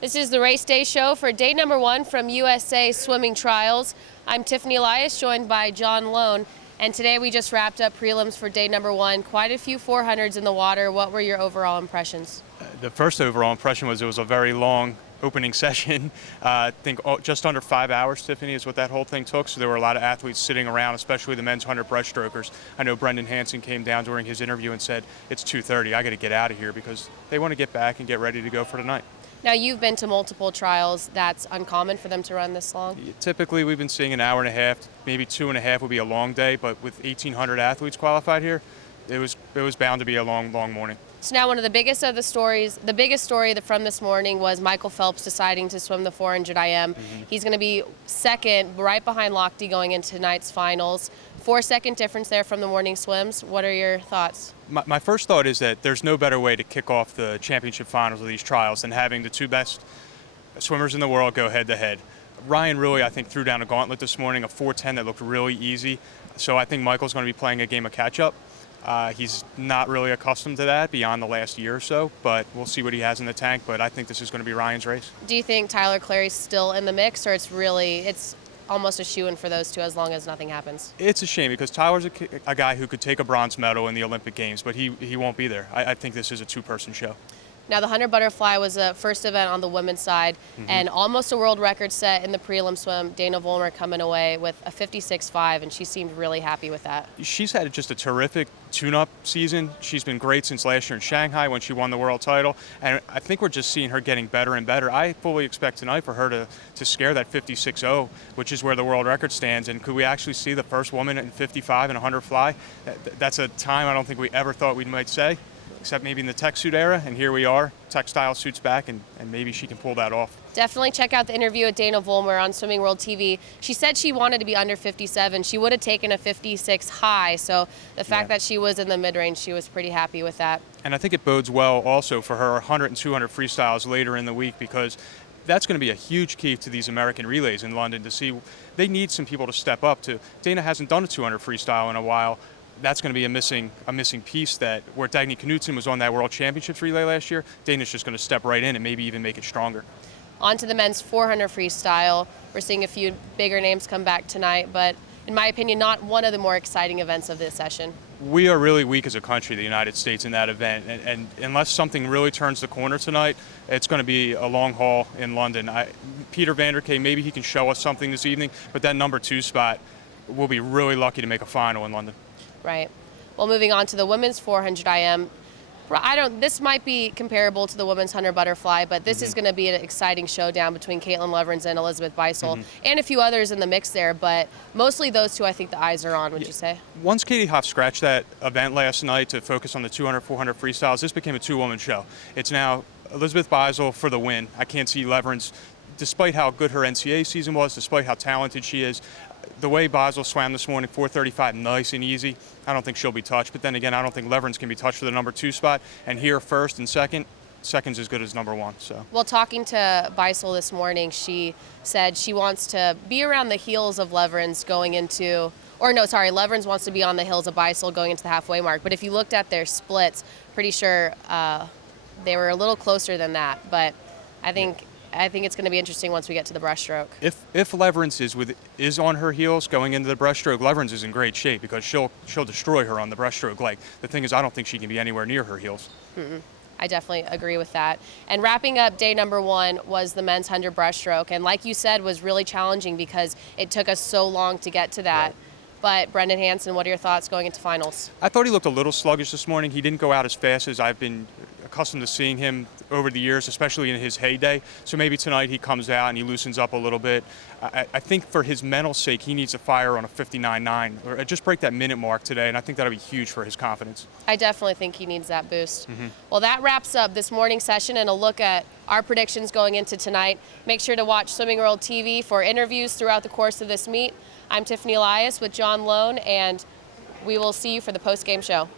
This is the race day show for day number 1 from USA Swimming Trials. I'm Tiffany Elias, joined by John Lone, and today we just wrapped up prelims for day number 1. Quite a few 400s in the water. What were your overall impressions? The first overall impression was it was a very long opening session. I think just under 5 hours, Tiffany, is what that whole thing took. So there were a lot of athletes sitting around, especially the men's 100 breaststrokers. I know Brendan Hansen came down during his interview and said, it's 2:30, I got to get out of here, because they want to get back and get ready to go for tonight. Now, you've been to multiple trials. That's uncommon for them to run this long? Typically, we've been seeing an hour and a half, maybe 2.5 would be a long day, but with 1,800 athletes qualified here, it was bound to be a long morning. So now one of the biggest of the stories, the biggest story from this morning was Michael Phelps deciding to swim the 400 IM. He's going to be second, right behind Lochte going into tonight's finals. 4-second difference there from the morning swims. What are your thoughts? My first thought is that there's no better way to kick off the championship finals of these trials than having the two best swimmers in the world go head-to-head. Ryan really, I think, threw down a gauntlet this morning, a 4:10 that looked really easy. So I think Michael's going to be playing a game of catch-up. He's not really accustomed to that beyond the last year or so, but we'll see what he has in the tank. But I think this is going to be Ryan's race. Do you think Tyler Clary's still in the mix, or it's almost a shoo-in for those two as long as nothing happens? It's a shame because Tyler's a guy who could take a bronze medal in the Olympic Games, but he won't be there. I think this is a two-person show. Now, the 100 butterfly was the first event on the women's side, and almost a world record set in the prelim swim. Dana Vollmer coming away with a 56.5, and she seemed really happy with that. She's had just a terrific tune-up season. She's been great since last year in Shanghai when she won the world title, and I think we're just seeing her getting better and better. I fully expect tonight for her to scare that 56.0, which is where the world record stands, and could we actually see the first woman in 55 in a 100 fly? That's a time I don't think we ever thought we might say, except maybe in the tech suit era, and here we are. Textile suits back, and maybe she can pull that off. Definitely check out the interview with Dana Vollmer on Swimming World TV. She said she wanted to be under 57. She would have taken a 56 high, so the fact that she was in the mid-range, she was pretty happy with that. And I think it bodes well also for her 100 and 200 freestyles later in the week, because that's going to be a huge key to these American relays in London to see. They need some people to step up to. Dana hasn't done a 200 freestyle in a while. That's going to be a missing piece, that where Dagny Knutson was on that World Championships relay last year, Dana's just going to step right in and maybe even make it stronger. On to the men's 400 freestyle. We're seeing a few bigger names come back tonight, but in my opinion, not one of the more exciting events of this session. We are really weak as a country, the United States, in that event, and unless something really turns the corner tonight, it's going to be a long haul in London. Peter Vanderkay, maybe he can show us something this evening, but that number 2 spot, we'll be really lucky to make a final in London. Right. Well, moving on to the women's 400 IM. This might be comparable to the women's 100 butterfly, but this is going to be an exciting showdown between Caitlin Leverins and Elizabeth Beisel, and a few others in the mix there, but mostly those two I think the eyes are on, would you say? Once Katie Hoff scratched that event last night to focus on the 200, 400 freestyles, this became a two-woman show. It's now Elizabeth Beisel for the win. I can't see Leverins, despite how good her NCAA season was, despite how talented she is. The way Beisel swam this morning, 4:35, nice and easy, I don't think she'll be touched. But then again, I don't think Leverins can be touched for the number 2 spot. And here, first and second's as good as number 1. So. Well, talking to Beisel this morning, she said she wants to be around the heels of Leverins going into, Leverins wants to be on the heels of Beisel going into the halfway mark. But if you looked at their splits, pretty sure they were a little closer than that. But I think it's going to be interesting once we get to the breaststroke. If Leverins is on her heels going into the breaststroke, Leverins is in great shape because she'll destroy her on the breaststroke leg. The thing is, I don't think she can be anywhere near her heels. I definitely agree with that. And wrapping up day number 1 was the men's 100 breaststroke, and like you said, was really challenging because it took us so long to get to that. Right. But Brendan Hansen, what are your thoughts going into finals? I thought he looked a little sluggish this morning. He didn't go out as fast as I've been accustomed to seeing him over the years, especially in his heyday. So maybe tonight he comes out and he loosens up a little bit. I think for his mental sake, he needs to fire on a 59.9 or just break that minute mark today, and I think that'll be huge for his confidence. I definitely think he needs that boost. Well, that wraps up this morning session and a look at our predictions going into tonight. Make sure to watch Swimming World TV for interviews throughout the course of this meet. I'm Tiffany Elias with John Lone, and we will see you for the post-game show.